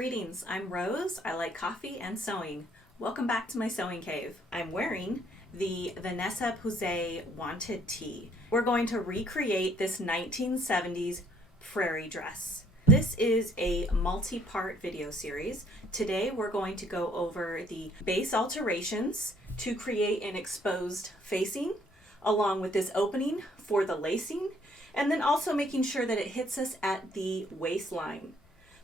Greetings, I'm Rose. I like coffee and sewing. Welcome back to my sewing cave. I'm wearing the Vanessa Pouzet Wanted Tee. We're going to recreate this 1970s Prairie dress. This is a multi-part video series. Today we're going to go over the base alterations to create an exposed facing, along with this opening for the lacing, and then also making sure that it hits us at the waistline.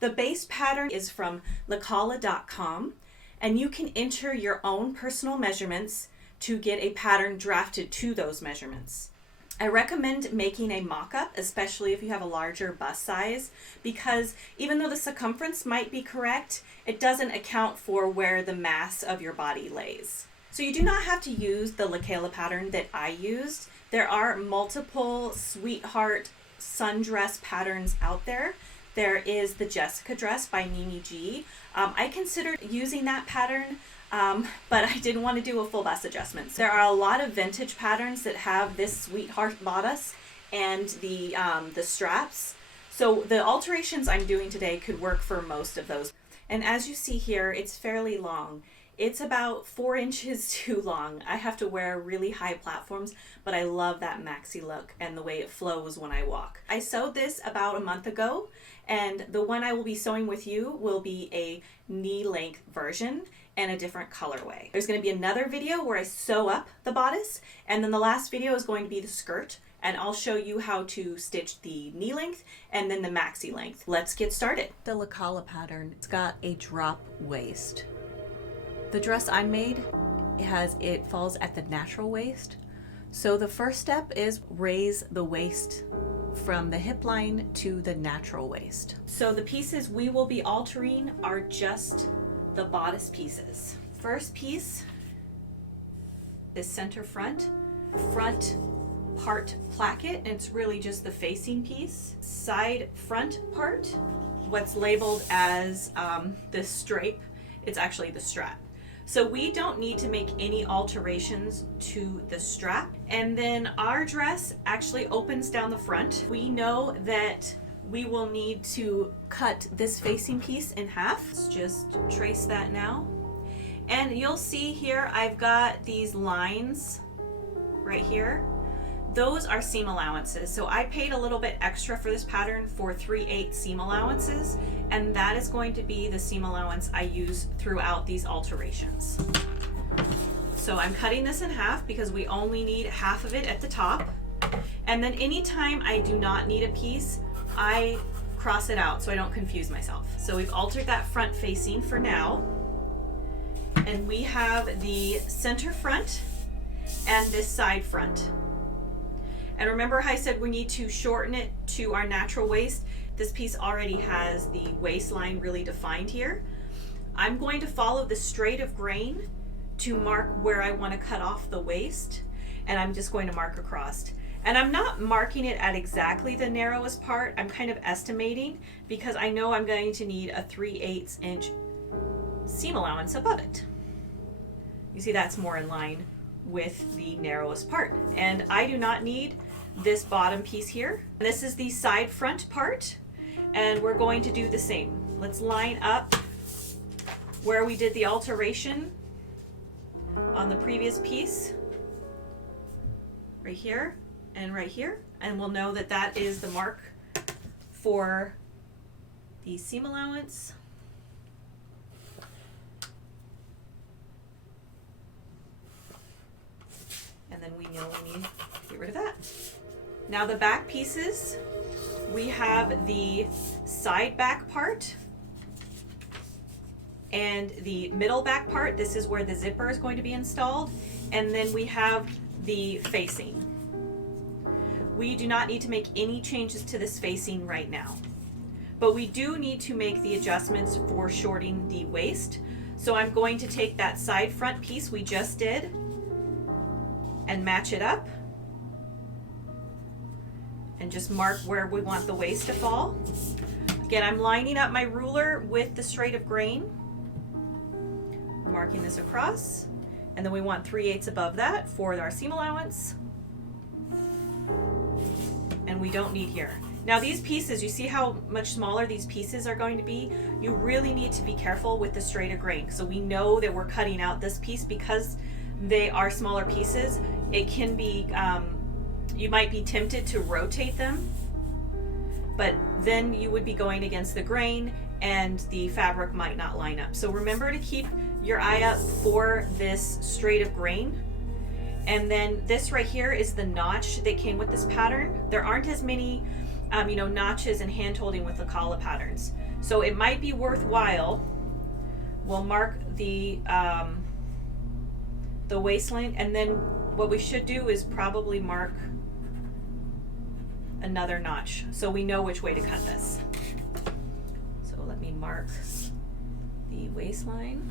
The base pattern is from lacala.com, and you can enter your own personal measurements to get a pattern drafted to those measurements. I recommend making a mock-up, especially if you have a larger bust size, because even though the circumference might be correct, it doesn't account for where the mass of your body lays. So you do not have to use the Lacala pattern that I used. There are multiple sweetheart sundress patterns out there. There is the Jessica dress by Mimi G. I considered using that pattern, but I didn't want to do a full bust adjustment. There are a lot of vintage patterns that have this sweetheart bodice and the straps. So the alterations I'm doing today could work for most of those. And as you see here, it's fairly long. It's about 4 inches too long. I have to wear really high platforms, but I love that maxi look and the way it flows when I walk. I sewed this about a month ago, and the one I will be sewing with you will be a knee length version and a different colorway. There's going to be another video where I sew up the bodice, and then the last video is going to be the skirt, and I'll show you how to stitch the knee length and then the maxi length. Let's get started. The Lacala pattern, it's got a drop waist. The dress I made it falls at the natural waist. So the first step is raise the waist from the hip line to the natural waist. So the pieces we will be altering are just the bodice pieces. First piece is center front part placket, and it's really just the facing piece. Side front part, what's labeled as the stripe, it's actually the strap. So we don't need to make any alterations to the strap. And then our dress actually opens down the front. We know that we will need to cut this facing piece in half. Let's just trace that now. And you'll see here I've got these lines right here. Those are seam allowances. So I paid a little bit extra for this pattern for 3/8 seam allowances, and that is going to be the seam allowance I use throughout these alterations. So I'm cutting this in half because we only need half of it at the top. And then anytime I do not need a piece, I cross it out so I don't confuse myself. So we've altered that front facing for now. And we have the center front and this side front. And remember how I said we need to shorten it to our natural waist? This piece already has the waistline really defined here. I'm going to follow the straight of grain to mark where I want to cut off the waist, and I'm just going to mark across. And I'm not marking it at exactly the narrowest part. I'm kind of estimating because I know I'm going to need a 3/8 inch seam allowance above it. You see, that's more in line with the narrowest part. And I do not need this bottom piece here. This is the side front part, and we're going to do the same. Let's line up where we did the alteration on the previous piece, right here and right here, and we'll know that that is the mark for the seam allowance. And then we know we need to get rid of that. Now the back pieces, we have the side back part and the middle back part. This is where the zipper is going to be installed. And then we have the facing. We do not need to make any changes to this facing right now, but we do need to make the adjustments for shorting the waist. So I'm going to take that side front piece we just did and match it up and just mark where we want the waist to fall. Again, I'm lining up my ruler with the straight of grain, marking this across, and then we want 3/8 above that for our seam allowance, and we don't need here. Now these pieces, you see how much smaller these pieces are going to be? You really need to be careful with the straight of grain. So we know that we're cutting out this piece because they are smaller pieces. It can be, you might be tempted to rotate them, but then you would be going against the grain and the fabric might not line up. So remember to keep your eye up for this straight of grain. And then this right here is the notch that came with this pattern. There aren't as many notches and hand holding with the Kala patterns. So it might be worthwhile. We'll mark the waistline, and then what we should do is probably mark another notch so we know which way to cut this. So let me mark the waistline.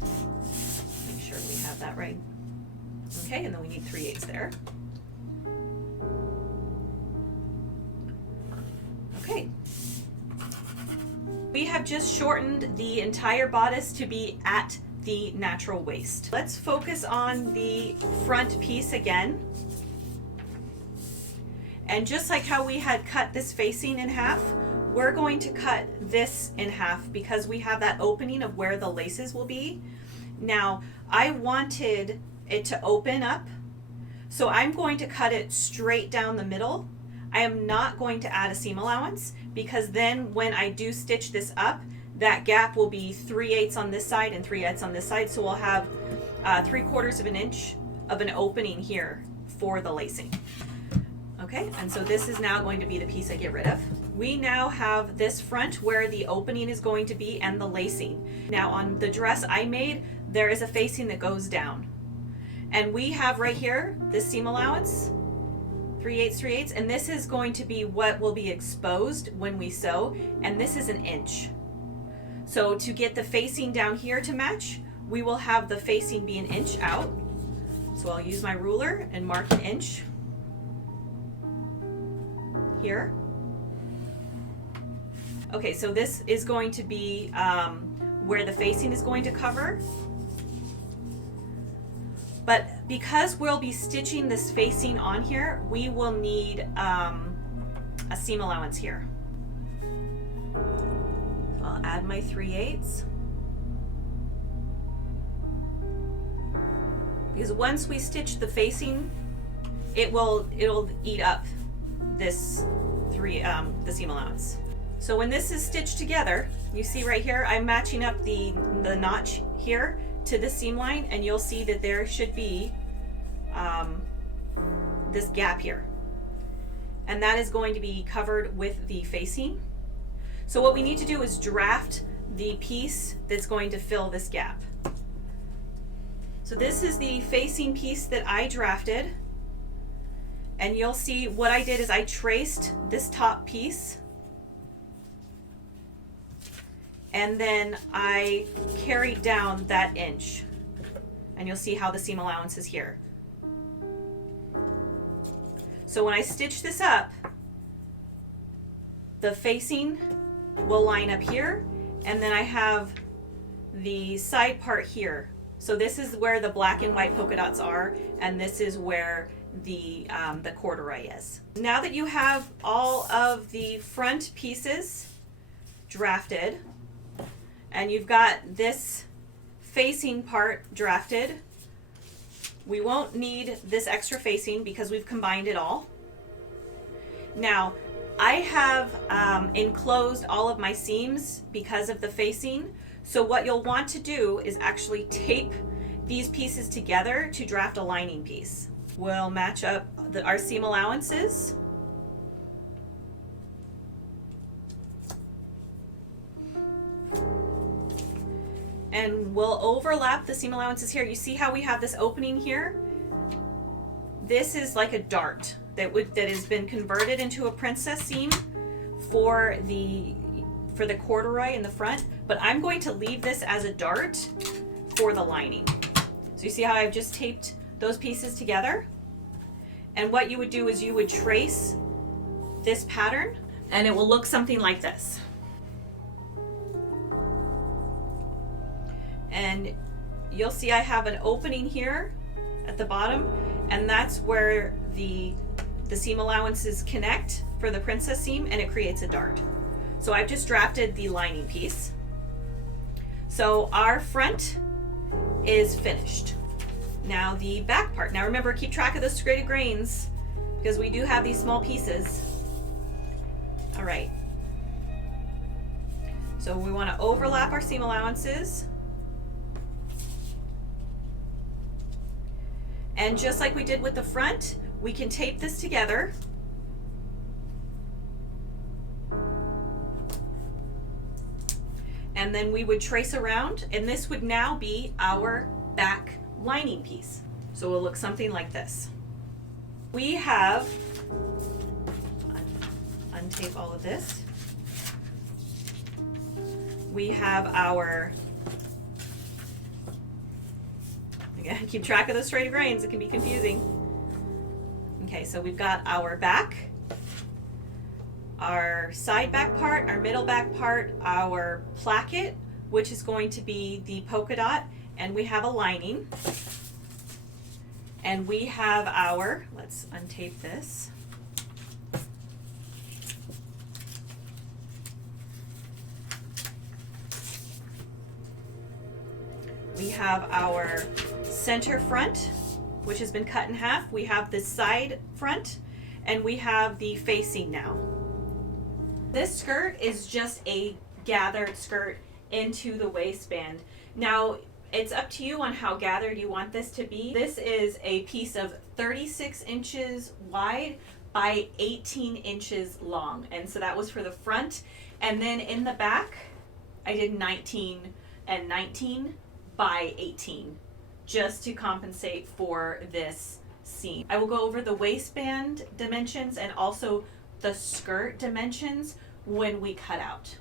Make sure we have that right. Okay, and then we need 3/8 there. Okay. We have just shortened the entire bodice to be at the natural waist. Let's focus on the front piece again. And just like how we had cut this facing in half, we're going to cut this in half because we have that opening of where the laces will be. Now, I wanted it to open up, so I'm going to cut it straight down the middle. I am not going to add a seam allowance because then when I do stitch this up, that gap will be 3/8 on this side and 3/8 on this side. So we'll have 3/4 of an inch of an opening here for the lacing. Okay, and so this is now going to be the piece I get rid of. We now have this front where the opening is going to be and the lacing. Now on the dress I made, there is a facing that goes down. And we have right here, this seam allowance, 3/8, 3/8, and this is going to be what will be exposed when we sew, and this is 1 inch. So to get the facing down here to match, we will have the facing be 1 inch out. So I'll use my ruler and mark 1 inch here. Okay, so this is going to be where the facing is going to cover. But because we'll be stitching this facing on here, we will need a seam allowance here. So I'll add my 3/8. Because once we stitch the facing, it'll eat up this the seam allowance. So when this is stitched together, you see right here, I'm matching up the notch here to the seam line, and you'll see that there should be this gap here, and that is going to be covered with the facing. So what we need to do is draft the piece that's going to fill this gap. So this is the facing piece that I drafted, and you'll see what I did is I traced this top piece, and then I carried down that 1 inch, and you'll see how the seam allowance is here. So when I stitch this up, the facing will line up here, and then I have the side part here. So this is where the black and white polka dots are, and this is where the corduroy is. Now that you have all of the front pieces drafted, and you've got this facing part drafted, we won't need this extra facing because we've combined it all. Now, I have enclosed all of my seams because of the facing. So what you'll want to do is actually tape these pieces together to draft a lining piece. We'll match up our seam allowances. And we'll overlap the seam allowances here. You see how we have this opening here? This is like a dart that has been converted into a princess seam for the corduroy in the front, but I'm going to leave this as a dart for the lining. So you see how I've just taped those pieces together? And what you would do is you would trace this pattern, and it will look something like this. And you'll see I have an opening here at the bottom, and that's where the seam allowances connect, for the princess seam, and it creates a dart. So I've just drafted the lining piece. So our front is finished. Now the back part. Now remember, keep track of the serrated grains because we do have these small pieces. All right. So we want to overlap our seam allowances. And just like we did with the front, we can tape this together. And then we would trace around, and this would now be our back lining piece. So it will look something like this. We have, untape all of this. We have our, again, keep track of the serrated grains, it can be confusing. Okay, so we've got our back, our side back part, our middle back part, our placket, which is going to be the polka dot, and we have a lining. And we have our, let's untape this. We have our center front, which has been cut in half. We have the side front, and we have the facing now. This skirt is just a gathered skirt into the waistband. Now, it's up to you on how gathered you want this to be. This is a piece of 36 inches wide by 18 inches long. And so that was for the front. And then in the back, I did 19 and 19 by 18, just to compensate for this seam. I will go over the waistband dimensions and also the skirt dimensions when we cut out.